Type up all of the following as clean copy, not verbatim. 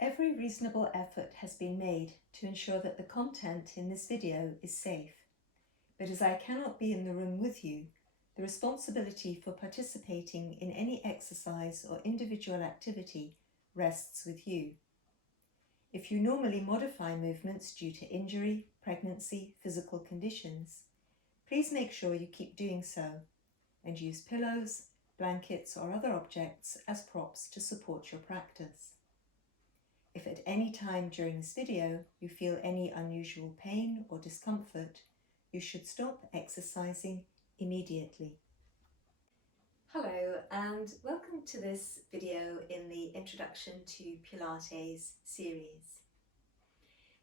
Every reasonable effort has been made to ensure that the content in this video is safe. But as I cannot be in the room with you, the responsibility for participating in any exercise or individual activity rests with you. If you normally modify movements due to injury, pregnancy, physical conditions, please make sure you keep doing so and use pillows, blankets or other objects as props to support your practice. If at any time during this video you feel any unusual pain or discomfort, you should stop exercising immediately. Hello and welcome to this video in the Introduction to Pilates series.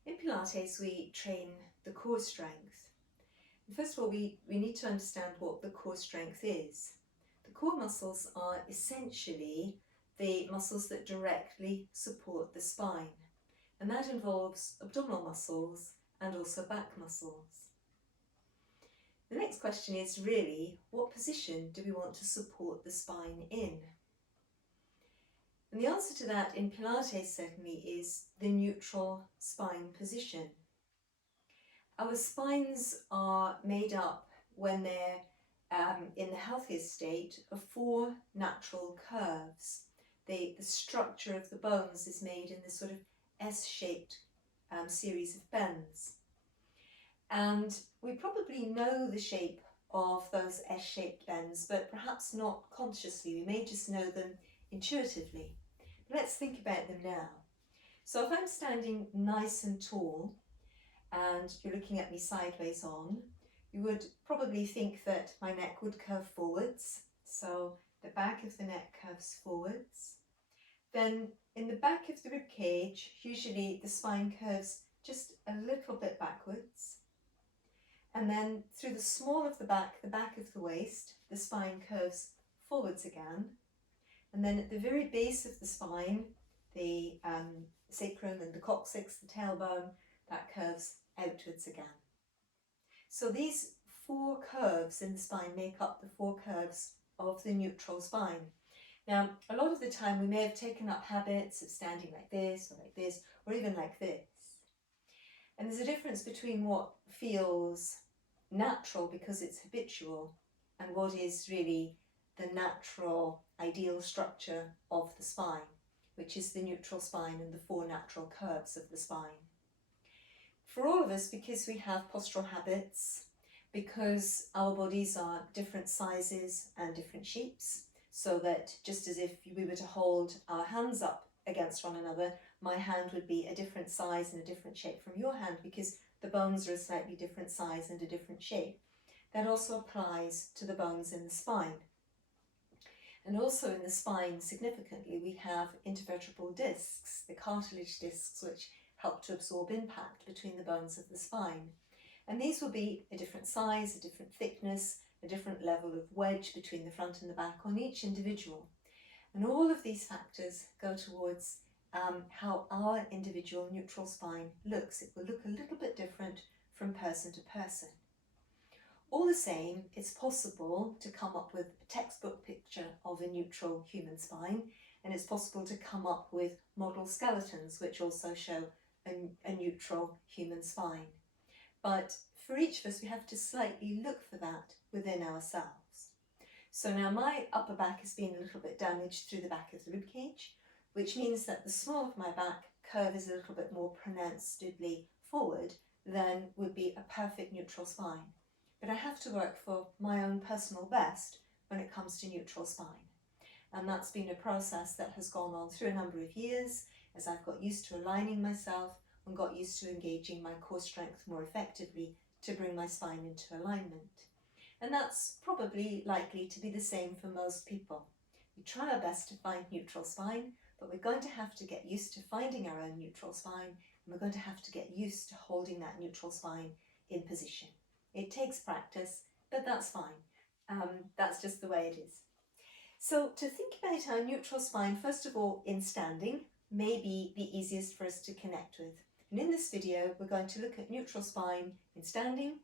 In Pilates we train the core strength. First of all, we need to understand what the core strength is. The core muscles are essentially the muscles that directly support the spine, and that involves abdominal muscles and also back muscles. The next question is really, what position do we want to support the spine in? And the answer to that in Pilates certainly is the neutral spine position. Our spines are made up, when they're in the healthiest state, of 4 natural curves. The structure of the bones is made in this sort of S-shaped series of bends. And we probably know the shape of those S-shaped bends, but perhaps not consciously. We may just know them intuitively. But let's think about them now. So if I'm standing nice and tall, and you're looking at me sideways on, you would probably think that my neck would curve forwards. So the back of the neck curves forwards. Then in the back of the rib cage, usually the spine curves just a little bit backwards. And then through the small of the back of the waist, the spine curves forwards again. And then at the very base of the spine, the sacrum and the coccyx, the tailbone, that curves outwards again. So these 4 curves in the spine make up the 4 curves of the neutral spine. Now, a lot of the time we may have taken up habits of standing like this, or even like this. And there's a difference between what feels natural because it's habitual and what is really the natural ideal structure of the spine, which is the neutral spine and the 4 natural curves of the spine. For all of us, because we have postural habits, because our bodies are different sizes and different shapes, so that just as if we were to hold our hands up against one another, my hand would be a different size and a different shape from your hand because the bones are a slightly different size and a different shape. That also applies to the bones in the spine. And also in the spine, significantly, we have intervertebral discs, the cartilage discs, which help to absorb impact between the bones of the spine. And these will be a different size, a different thickness, a different level of wedge between the front and the back on each individual. And all of these factors go towards how our individual neutral spine looks. It will look a little bit different from person to person. All the same, it's possible to come up with a textbook picture of a neutral human spine, and it's possible to come up with model skeletons which also show a neutral human spine. But for each of us, we have to slightly look for that within ourselves. So now my upper back has been a little bit damaged through the back of the rib cage, which means that the small of my back curve is a little bit more pronouncedly forward than would be a perfect neutral spine. But I have to work for my own personal best when it comes to neutral spine. And that's been a process that has gone on through a number of years as I've got used to aligning myself and got used to engaging my core strength more effectively to bring my spine into alignment. And that's probably likely to be the same for most people. We try our best to find neutral spine, but we're going to have to get used to finding our own neutral spine, and we're going to have to get used to holding that neutral spine in position. It takes practice, but that's fine. That's just the way it is. So to think about our neutral spine, first of all, in standing, may be the easiest for us to connect with. And in this video, we're going to look at neutral spine in standing,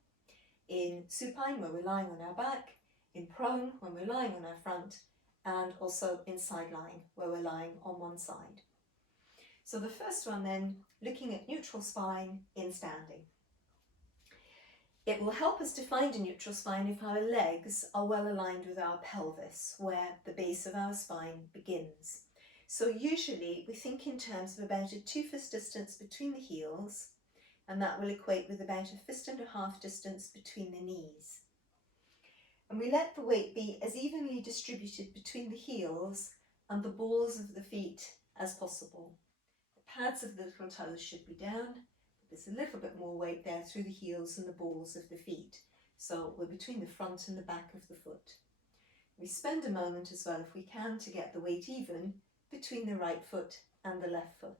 in supine, where we're lying on our back, in prone, when we're lying on our front, and also in side lying, where we're lying on one side. So the first one then, looking at neutral spine in standing. It will help us to find a neutral spine if our legs are well aligned with our pelvis, where the base of our spine begins. So usually we think in terms of about a 2 fist distance between the heels, and that will equate with about a 1.5 fist distance between the knees. And we let the weight be as evenly distributed between the heels and the balls of the feet as possible. The pads of the little toes should be down. There's a little bit more weight there through the heels and the balls of the feet. So we're between the front and the back of the foot. We spend a moment as well, if we can, to get the weight even between the right foot and the left foot.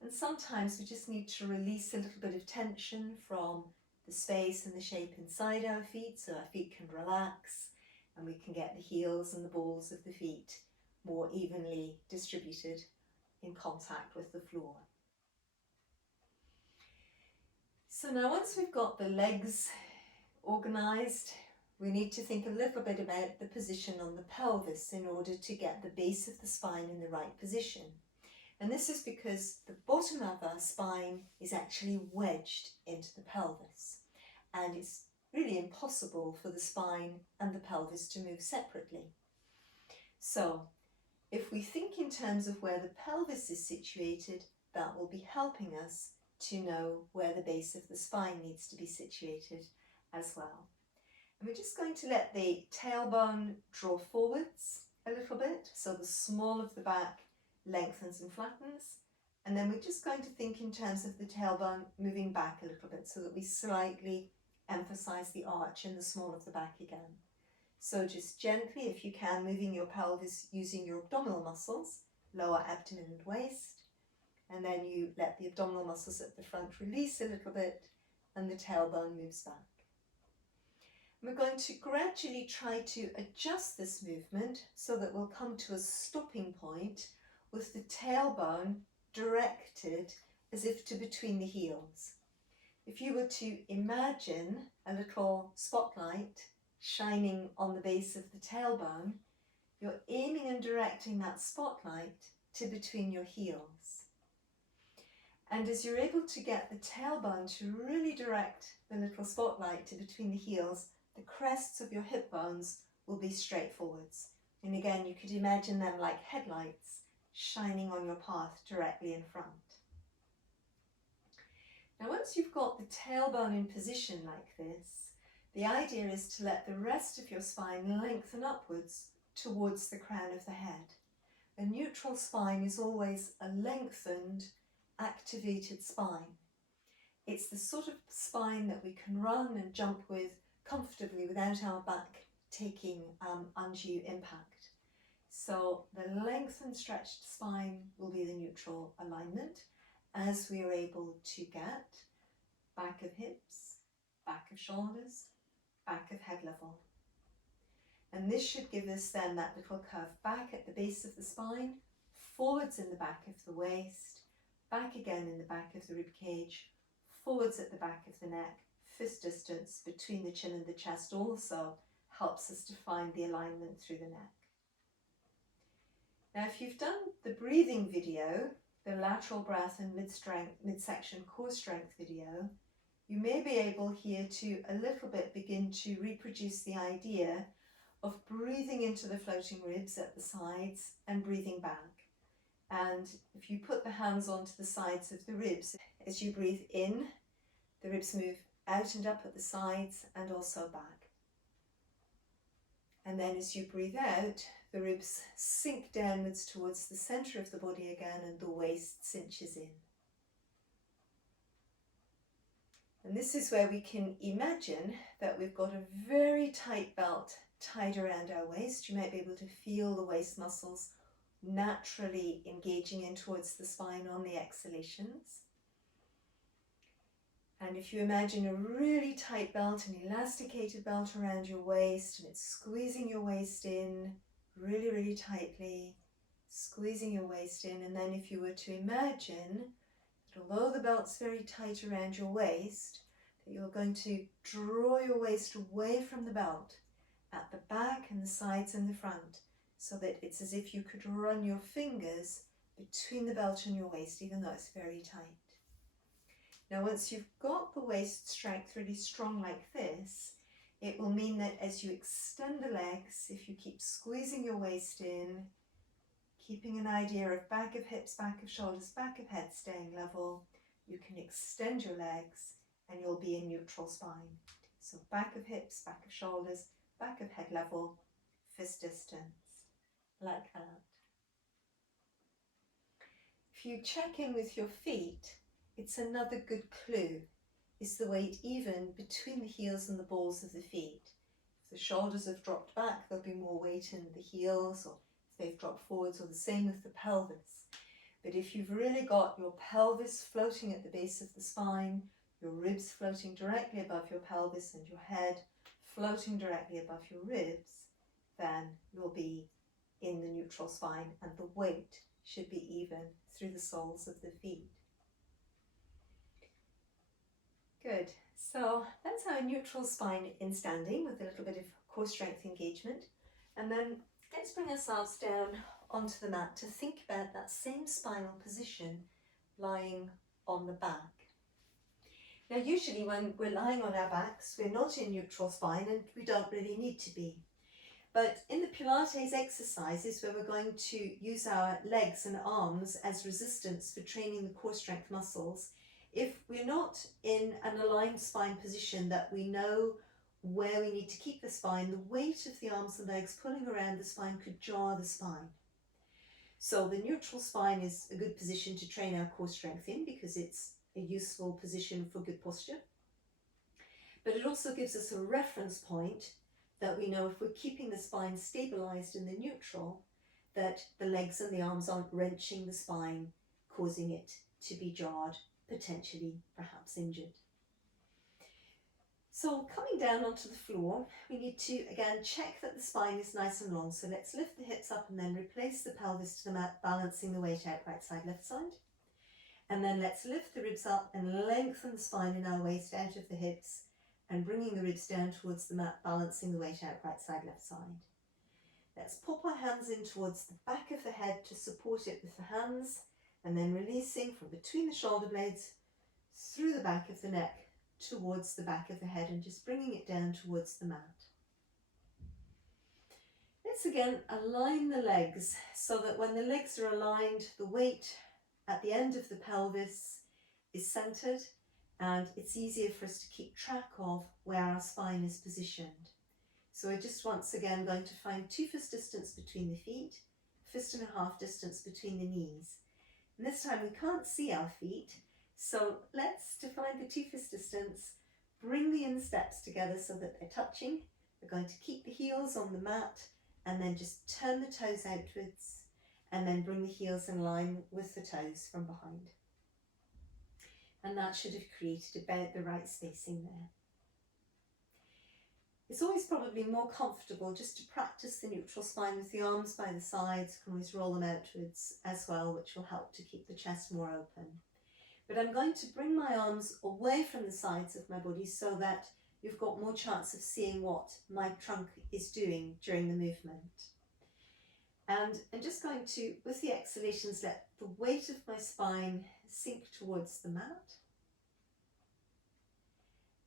And sometimes we just need to release a little bit of tension from the space and the shape inside our feet, so our feet can relax and we can get the heels and the balls of the feet more evenly distributed in contact with the floor. So now once we've got the legs organised, we need to think a little bit about the position on the pelvis in order to get the base of the spine in the right position. And this is because the bottom of our spine is actually wedged into the pelvis, and it's really impossible for the spine and the pelvis to move separately. So if we think in terms of where the pelvis is situated, that will be helping us to know where the base of the spine needs to be situated as well. And we're just going to let the tailbone draw forwards a little bit, so the small of the back lengthens and flattens, and then we're just going to think in terms of the tailbone moving back a little bit so that we slightly emphasize the arch in the small of the back again. So just gently, if you can, moving your pelvis using your abdominal muscles, lower abdomen and waist, and then you let the abdominal muscles at the front release a little bit and the tailbone moves back. We're going to gradually try to adjust this movement so that we'll come to a stopping point with the tailbone directed as if to between the heels. If you were to imagine a little spotlight shining on the base of the tailbone, you're aiming and directing that spotlight to between your heels. And as you're able to get the tailbone to really direct the little spotlight to between the heels, the crests of your hip bones will be straight forwards. And again, you could imagine them like headlights shining on your path directly in front. Now, once you've got the tailbone in position like this, the idea is to let the rest of your spine lengthen upwards towards the crown of the head. A neutral spine is always a lengthened, activated spine. It's the sort of spine that we can run and jump with comfortably without our back taking undue impact. So the lengthened, stretched spine will be the neutral alignment as we are able to get back of hips, back of shoulders, back of head level. And this should give us then that little curve back at the base of the spine, forwards in the back of the waist, back again in the back of the rib cage, forwards at the back of the neck. Fist distance between the chin and the chest also helps us to find the alignment through the neck. Now, if you've done the breathing video, the lateral breath and midsection core strength video, you may be able here to a little bit begin to reproduce the idea of breathing into the floating ribs at the sides and breathing back. And if you put the hands onto the sides of the ribs, as you breathe in, the ribs move out and up at the sides and also back. And then as you breathe out, the ribs sink downwards towards the centre of the body again and the waist cinches in. And this is where we can imagine that we've got a very tight belt tied around our waist. You might be able to feel the waist muscles naturally engaging in towards the spine on the exhalations. And if you imagine a really tight belt, an elasticated belt around your waist, and it's squeezing your waist in really, really tightly, squeezing your waist in. And then if you were to imagine that although the belt's very tight around your waist, that you're going to draw your waist away from the belt at the back and the sides and the front, so that it's as if you could run your fingers between the belt and your waist, even though it's very tight. Now, once you've got the waist strength really strong like this, it will mean that as you extend the legs, if you keep squeezing your waist in, keeping an idea of back of hips, back of shoulders, back of head staying level, you can extend your legs and you'll be in neutral spine. So back of hips, back of shoulders, back of head level, fist distance, like that. If you check in with your feet, it's another good clue. Is the weight even between the heels and the balls of the feet? If the shoulders have dropped back, there'll be more weight in the heels, or if they've dropped forwards, or the same with the pelvis. But if you've really got your pelvis floating at the base of the spine, your ribs floating directly above your pelvis, and your head floating directly above your ribs, then you'll be in the neutral spine, and the weight should be even through the soles of the feet. Good. So that's our neutral spine in standing with a little bit of core strength engagement. And then let's bring ourselves down onto the mat to think about that same spinal position lying on the back. Now, usually when we're lying on our backs, we're not in neutral spine and we don't really need to be. But in the Pilates exercises where we're going to use our legs and arms as resistance for training the core strength muscles, if we're not in an aligned spine position that we know where we need to keep the spine, the weight of the arms and legs pulling around the spine could jar the spine. So the neutral spine is a good position to train our core strength in because it's a useful position for good posture. But it also gives us a reference point that we know if we're keeping the spine stabilized in the neutral, that the legs and the arms aren't wrenching the spine, causing it to be jarred, potentially perhaps injured. So coming down onto the floor, we need to again check that the spine is nice and long. So let's lift the hips up and then replace the pelvis to the mat, balancing the weight out right side, left side. And then let's lift the ribs up and lengthen the spine in our waist out of the hips and bringing the ribs down towards the mat, balancing the weight out right side, left side. Let's pop our hands in towards the back of the head to support it with the hands, and then releasing from between the shoulder blades through the back of the neck towards the back of the head and just bringing it down towards the mat. Let's again align the legs so that when the legs are aligned, the weight at the end of the pelvis is centered and it's easier for us to keep track of where our spine is positioned. So we're just once again going to find 2 fist distance between the feet, 1.5 fist distance between the knees. And this time we can't see our feet, so let's, to find the 2 fist distance, bring the insteps together so that they're touching. We're going to keep the heels on the mat and then just turn the toes outwards and then bring the heels in line with the toes from behind. And that should have created about the right spacing there. It's always probably more comfortable just to practice the neutral spine with the arms by the sides. You can always roll them outwards as well, which will help to keep the chest more open. But I'm going to bring my arms away from the sides of my body so that you've got more chance of seeing what my trunk is doing during the movement. And I'm just going to, with the exhalations, let the weight of my spine sink towards the mat.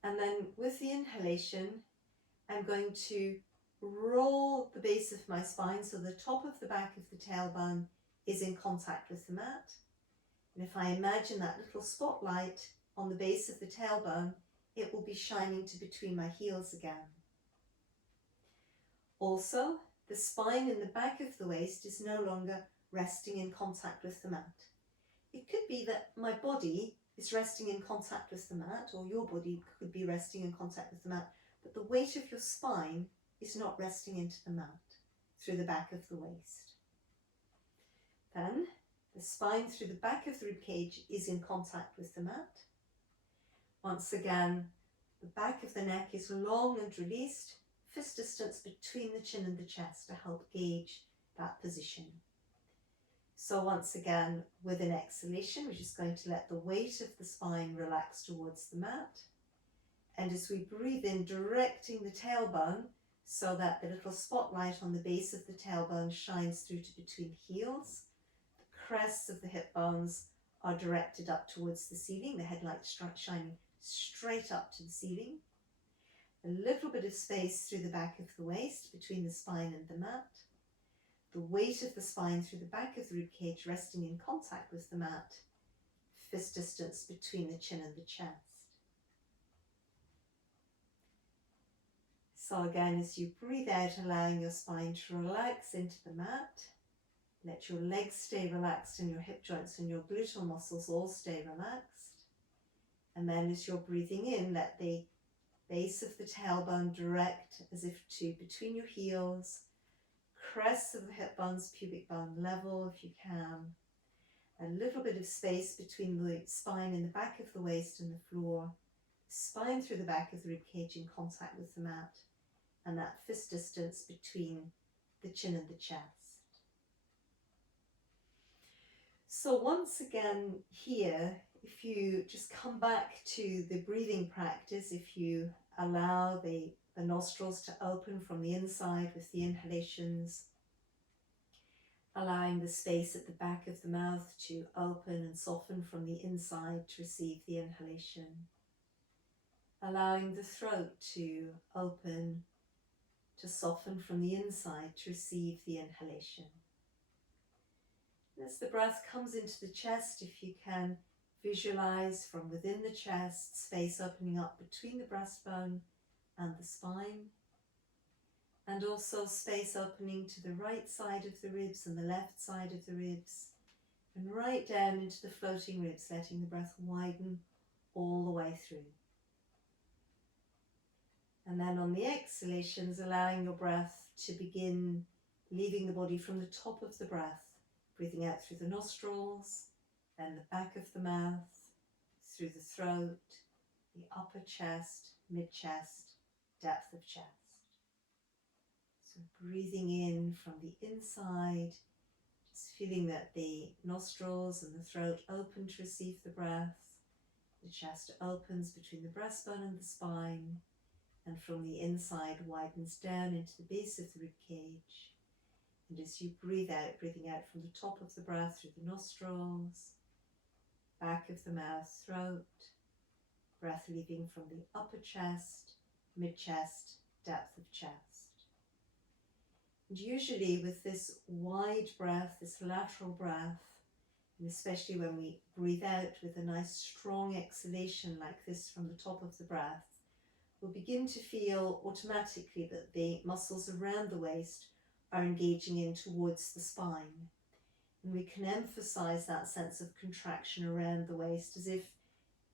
And then with the inhalation, I'm going to roll the base of my spine so the top of the back of the tailbone is in contact with the mat. And if I imagine that little spotlight on the base of the tailbone, it will be shining to between my heels again. Also, the spine in the back of the waist is no longer resting in contact with the mat. It could be that my body is resting in contact with the mat, or your body could be resting in contact with the mat, but the weight of your spine is not resting into the mat through the back of the waist. Then the spine through the back of the ribcage is in contact with the mat. Once again, the back of the neck is long and released, fist distance between the chin and the chest to help gauge that position. So once again, with an exhalation, we're just going to let the weight of the spine relax towards the mat. And as we breathe in, directing the tailbone so that the little spotlight on the base of the tailbone shines through to between heels. The crests of the hip bones are directed up towards the ceiling, the headlight shining straight up to the ceiling. A little bit of space through the back of the waist between the spine and the mat. The weight of the spine through the back of the ribcage resting in contact with the mat. Fist distance between the chin and the chest. So again, as you breathe out, allowing your spine to relax into the mat. Let your legs stay relaxed and your hip joints and your gluteal muscles all stay relaxed. And then as you're breathing in, let the base of the tailbone direct as if to between your heels, crests of the hip bones, pubic bone level if you can. A little bit of space between the spine and the back of the waist and the floor. Spine through the back of the ribcage in contact with the mat. And that fist distance between the chin and the chest. So once again here, if you just come back to the breathing practice, if you allow the nostrils to open from the inside with the inhalations, allowing the space at the back of the mouth to open and soften from the inside to receive the inhalation, allowing the throat to open, to soften from the inside to receive the inhalation. As the breath comes into the chest, if you can visualize from within the chest, space opening up between the breastbone and the spine, and also space opening to the right side of the ribs and the left side of the ribs, and right down into the floating ribs, letting the breath widen all the way through. And then on the exhalations, allowing your breath to begin leaving the body from the top of the breath, breathing out through the nostrils, then the back of the mouth, through the throat, the upper chest, mid-chest, depth of chest. So breathing in from the inside, just feeling that the nostrils and the throat open to receive the breath. The chest opens between the breastbone and the spine, and from the inside widens down into the base of the rib cage. And as you breathe out, breathing out from the top of the breath through the nostrils, back of the mouth, throat, breath leaving from the upper chest, mid-chest, depth of chest. And usually with this wide breath, this lateral breath, and especially when we breathe out with a nice strong exhalation like this from the top of the breath, we'll begin to feel automatically that the muscles around the waist are engaging in towards the spine. And we can emphasize that sense of contraction around the waist as if,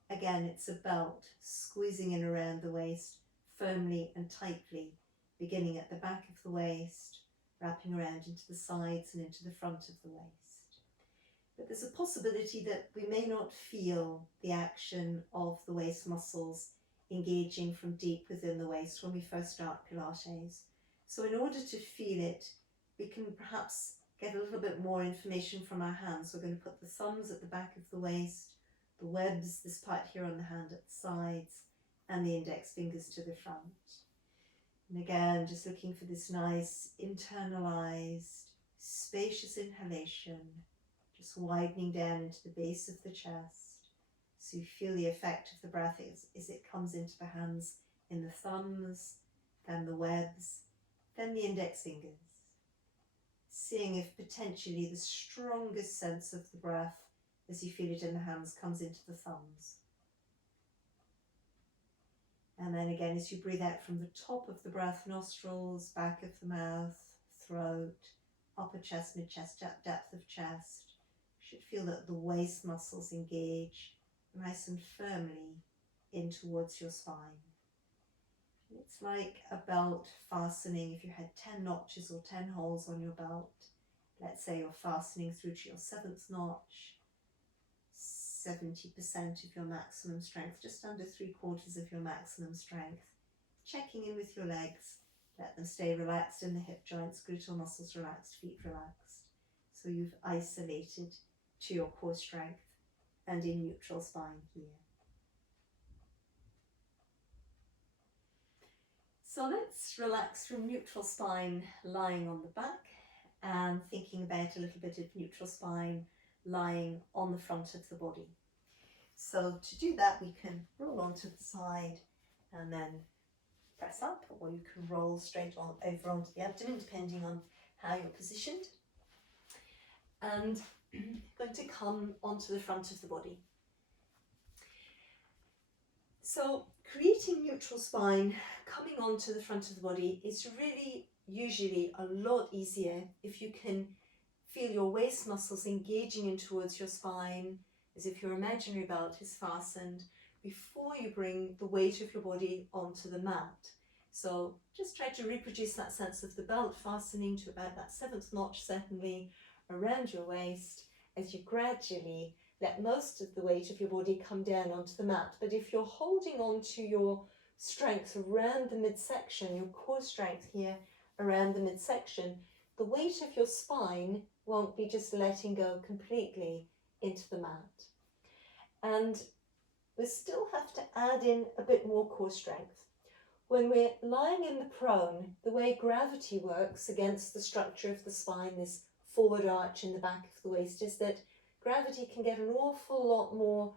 again, it's a belt squeezing in around the waist firmly and tightly, beginning at the back of the waist, wrapping around into the sides and into the front of the waist. But there's a possibility that we may not feel the action of the waist muscles engaging from deep within the waist when we first start Pilates. So in order to feel it, we can perhaps get a little bit more information from our hands. We're going to put the thumbs at the back of the waist, the webs, this part here on the hand at the sides, and the index fingers to the front. And again, just looking for this nice internalized, spacious inhalation, just widening down into the base of the chest. So you feel the effect of the breath as it comes into the hands in the thumbs, then the webs, then the index fingers. Seeing if potentially the strongest sense of the breath as you feel it in the hands comes into the thumbs. And then again, as you breathe out from the top of the breath, nostrils, back of the mouth, throat, upper chest, mid-chest, depth of chest, you should feel that the waist muscles engage nice and firmly in towards your spine. It's like a belt fastening. If you had 10 notches or 10 holes on your belt, let's say you're fastening through to your 7th notch, 70% of your maximum strength, just under 3/4 of your maximum strength. Checking in with your legs, let them stay relaxed in the hip joints, gluteal muscles relaxed, feet relaxed. So you've isolated to your core strength and in neutral spine here. So let's relax from neutral spine, lying on the back and thinking about a little bit of neutral spine lying on the front of the body. So to do that, we can roll onto the side and then press up, or you can roll straight on over onto the abdomen, depending on how you're positioned. And going to come onto the front of the body. So creating neutral spine, coming onto the front of the body, is really usually a lot easier if you can feel your waist muscles engaging in towards your spine, as if your imaginary belt is fastened, before you bring the weight of your body onto the mat. So just try to reproduce that sense of the belt fastening to about that 7th notch, certainly around your waist, as you gradually let most of the weight of your body come down onto the mat. But if you're holding on to your strength around the midsection, your core strength here around the midsection, the weight of your spine won't be just letting go completely into the mat. And we still have to add in a bit more core strength. When we're lying in the prone, the way gravity works against the structure of the spine, this forward arch in the back of the waist, is that gravity can get an awful lot more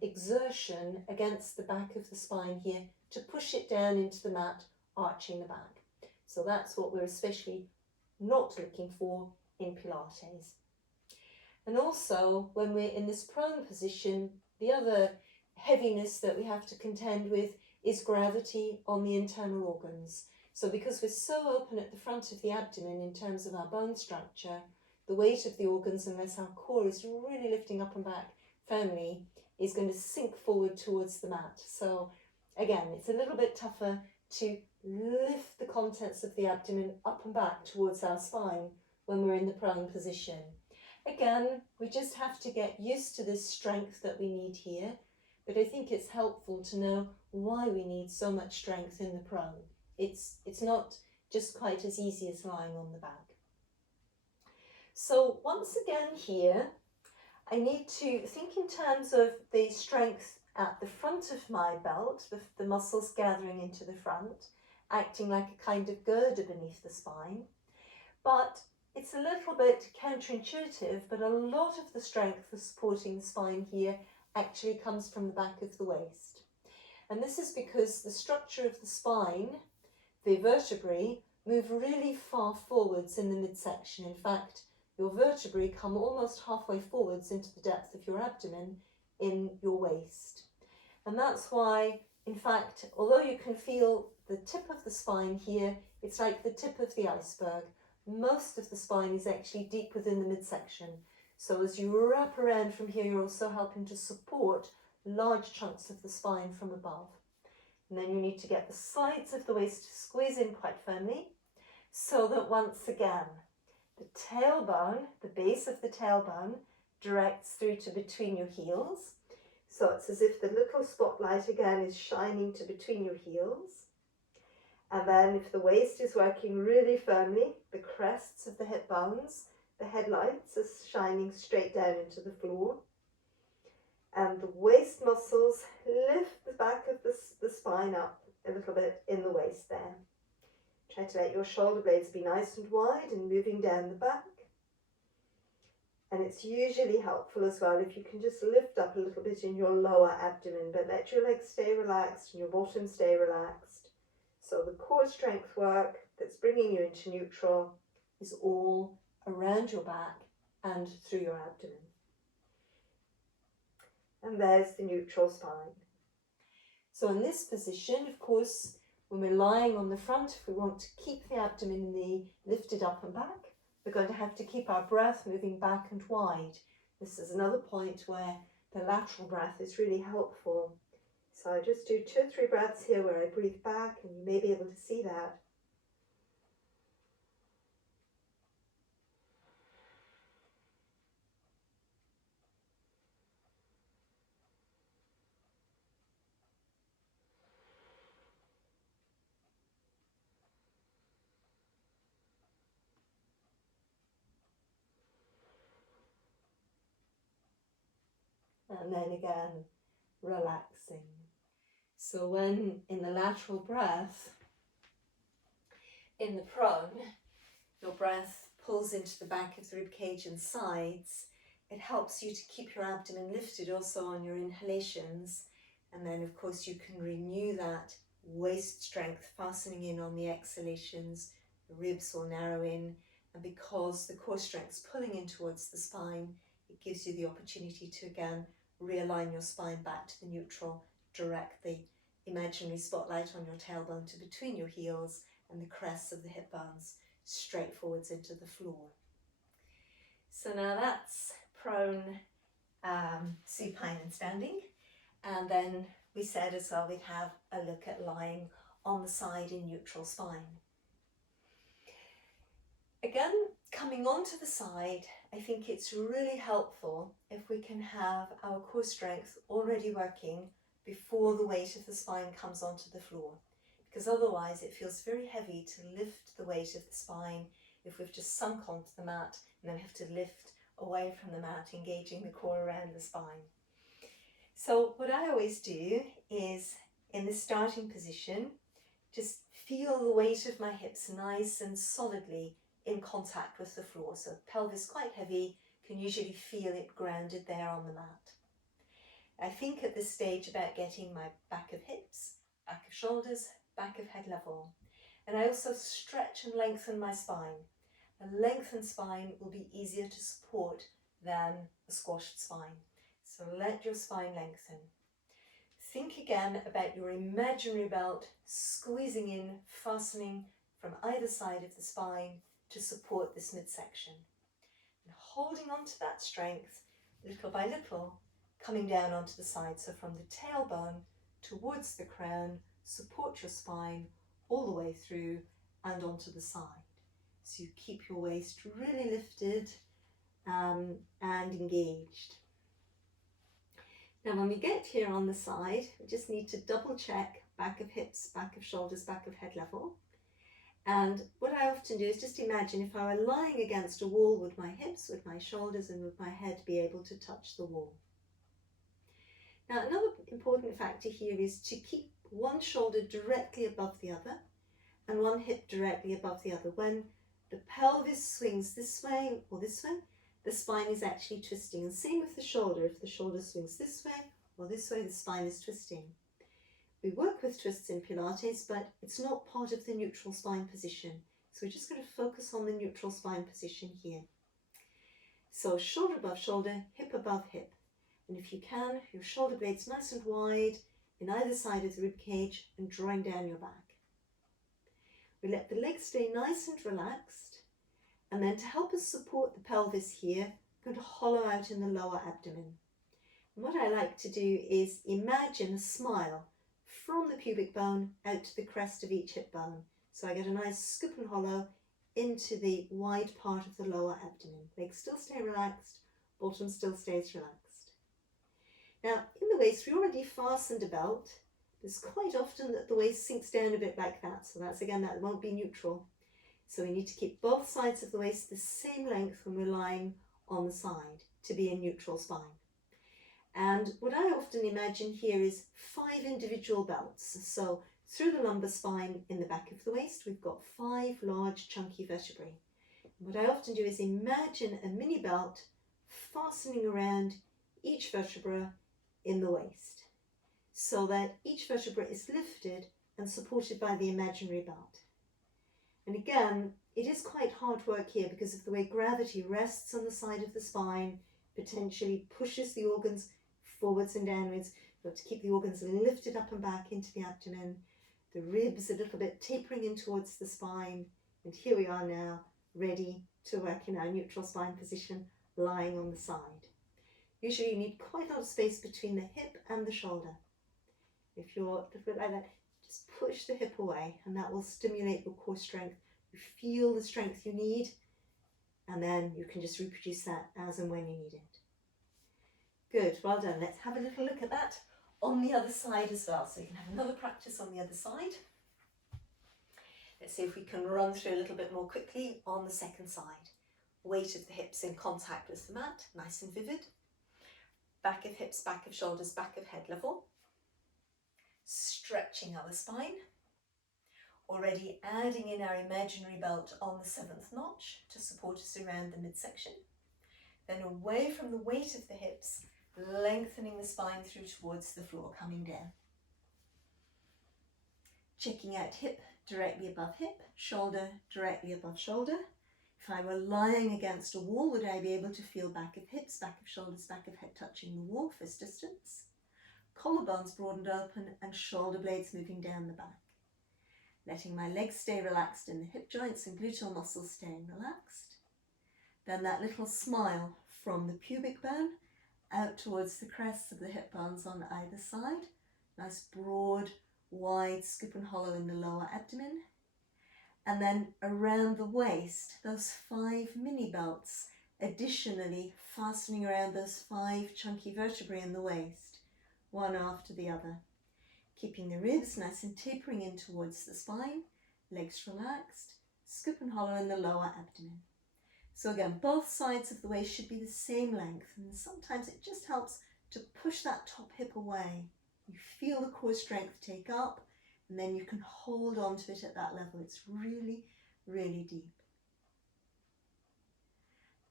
exertion against the back of the spine here to push it down into the mat, arching the back. So that's what we're especially not looking for in Pilates. And also, when we're in this prone position, the other heaviness that we have to contend with is gravity on the internal organs. So because we're so open at the front of the abdomen in terms of our bone structure, the weight of the organs, unless our core is really lifting up and back firmly, is going to sink forward towards the mat. So again, it's a little bit tougher to lift the contents of the abdomen up and back towards our spine when we're in the prone position. Again, we just have to get used to this strength that we need here, but I think it's helpful to know why we need so much strength in the prone. It's not just quite as easy as lying on the back. So once again here, I need to think in terms of the strength at the front of my belt, the muscles gathering into the front, acting like a kind of girder beneath the spine. But it's a little bit counterintuitive, but a lot of the strength for supporting the spine here actually comes from the back of the waist. And this is because the structure of the spine, the vertebrae, move really far forwards in the midsection. In fact, your vertebrae come almost halfway forwards into the depth of your abdomen in your waist. And that's why, in fact, although you can feel the tip of the spine here, it's like the tip of the iceberg. Most of the spine is actually deep within the midsection. So as you wrap around from here, you're also helping to support large chunks of the spine from above. And then you need to get the sides of the waist to squeeze in quite firmly, so that once again, the tailbone, the base of the tailbone, directs through to between your heels. So it's as if the little spotlight again is shining to between your heels. And then if the waist is working really firmly, the crests of the hip bones, the headlights are shining straight down into the floor. And the waist muscles lift the back of the spine up a little bit in the waist there. Try to let your shoulder blades be nice and wide and moving down the back. And it's usually helpful as well if you can just lift up a little bit in your lower abdomen, but let your legs stay relaxed and your bottom stay relaxed. So the core strength work that's bringing you into neutral is all around your back and through your abdomen. And there's the neutral spine. So in this position, of course, when we're lying on the front, if we want to keep the abdomen and the lifted up and back, we're going to have to keep our breath moving back and wide. This is another point where the lateral breath is really helpful. So I just do 2 or 3 breaths here where I breathe back, and you may be able to see that. And then again, relaxing. So when in the lateral breath, in the prone, your breath pulls into the back of the rib cage and sides, It helps you to keep your abdomen lifted also on your inhalations, and then of course you can renew that waist strength, fastening in on the exhalations. The ribs will narrow in, and because the core strength's pulling in towards the spine, it gives you the opportunity to again realign your spine back to the neutral, direct the imaginary spotlight on your tailbone to between your heels and the crests of the hip bones straight forwards into the floor. So now that's prone, supine and standing. And then we said as well we'd have a look at lying on the side in neutral spine. Again, coming onto the side, I think it's really helpful if we can have our core strength already working before the weight of the spine comes onto the floor, because otherwise it feels very heavy to lift the weight of the spine if we've just sunk onto the mat and then have to lift away from the mat, engaging the core around the spine. So what I always do is, in the starting position, just feel the weight of my hips nice and solidly in contact with the floor. So pelvis quite heavy, can usually feel it grounded there on the mat. I think at this stage about getting my back of hips, back of shoulders, back of head level. And I also stretch and lengthen my spine. A lengthened spine will be easier to support than a squashed spine. So let your spine lengthen. Think again about your imaginary belt squeezing in, fastening from either side of the spine to support this midsection. And holding on to that strength, little by little, coming down onto the side. So from the tailbone towards the crown, support your spine all the way through and onto the side. So you keep your waist really lifted and engaged. Now when we get here on the side, we just need to double check back of hips, back of shoulders, back of head level. And what I often do is just imagine if I were lying against a wall, would my hips, would my shoulders and would my head be able to touch the wall? Now another important factor here is to keep one shoulder directly above the other and one hip directly above the other. When the pelvis swings this way or this way, the spine is actually twisting. And same with the shoulder. If the shoulder swings this way or this way, the spine is twisting. We work with twists in Pilates, but it's not part of the neutral spine position. So we're just going to focus on the neutral spine position here. So shoulder above shoulder, hip above hip. And if you can, your shoulder blades nice and wide in either side of the rib cage and drawing down your back. We let the legs stay nice and relaxed. And then to help us support the pelvis here, I'm going to hollow out in the lower abdomen. And what I like to do is imagine a smile from the pubic bone out to the crest of each hip bone. So I get a nice scoop and hollow into the wide part of the lower abdomen. Legs still stay relaxed, bottom still stays relaxed. Now in the waist, we already fastened a belt. It's quite often that the waist sinks down a bit like that. So that's again, that won't be neutral. So we need to keep both sides of the waist the same length when we're lying on the side to be a neutral spine. And what I often imagine here is 5 individual belts. So through the lumbar spine in the back of the waist, we've got 5 large chunky vertebrae. And what I often do is imagine a mini belt fastening around each vertebra in the waist, so that each vertebra is lifted and supported by the imaginary belt. And again, it is quite hard work here because of the way gravity rests on the side of the spine, potentially pushes the organs forwards and downwards. You've got to keep the organs lifted up and back into the abdomen, the ribs a little bit tapering in towards the spine. And here we are now, ready to work in our neutral spine position, lying on the side. Usually you need quite a lot of space between the hip and the shoulder. If you're a little bit like that, just push the hip away and that will stimulate your core strength. You feel the strength you need, and then you can just reproduce that as and when you need it. Good, well done. Let's have a little look at that on the other side as well. So you can have another practice on the other side. Let's see if we can run through a little bit more quickly on the second side. Weight of the hips in contact with the mat, nice and vivid. Back of hips, back of shoulders, back of head level. Stretching our spine. Already adding in our imaginary belt on the 7th notch to support us around the midsection. then away from the weight of the hips, lengthening the spine through towards the floor, coming down. Checking out hip directly above hip, shoulder directly above shoulder. If I were lying against a wall, would I be able to feel back of hips, back of shoulders, back of head touching the wall, fist distance? Collarbones broadened open and shoulder blades moving down the back. Letting my legs stay relaxed in the hip joints and gluteal muscles staying relaxed. Then that little smile from the pubic bone out towards the crests of the hip bones on either side. Nice broad, wide scoop and hollow in the lower abdomen. And then around the waist, those 5 mini belts, additionally fastening around those 5 chunky vertebrae in the waist, one after the other. Keeping the ribs nice and tapering in towards the spine, legs relaxed, scoop and hollow in the lower abdomen. So again, both sides of the waist should be the same length, and sometimes it just helps to push that top hip away. You feel the core strength take up, and then you can hold on to it at that level. It's really, really deep.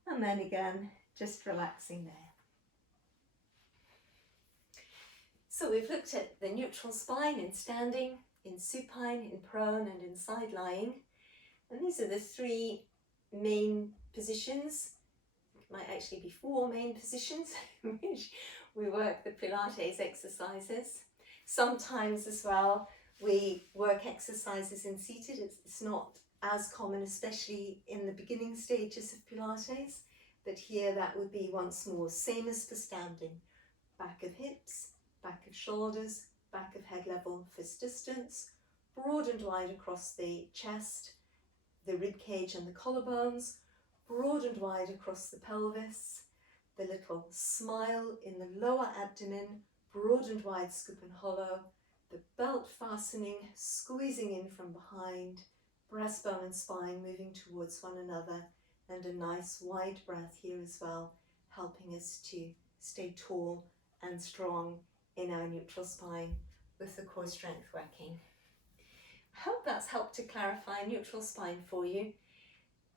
And then again, just relaxing there. So we've looked at the neutral spine in standing, in supine, in prone, and in side lying. And these are the 3 main positions. It might actually be 4 main positions in which we work the Pilates exercises. Sometimes as well, we work exercises in seated. It's not as common, especially in the beginning stages of Pilates, but here that would be once more, same as for standing. Back of hips, back of shoulders, back of head level, fist distance, broad and wide across the chest, the rib cage and the collarbones, broad and wide across the pelvis, the little smile in the lower abdomen, broad and wide scoop and hollow, the belt fastening, squeezing in from behind, breastbone and spine moving towards one another, and a nice wide breath here as well, helping us to stay tall and strong in our neutral spine with the core strength working. I hope that's helped to clarify neutral spine for you.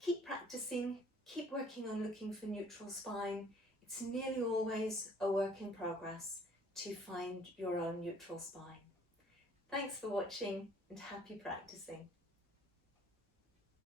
Keep practicing, keep working on looking for neutral spine. It's nearly always a work in progress to find your own neutral spine. Thanks for watching and happy practicing.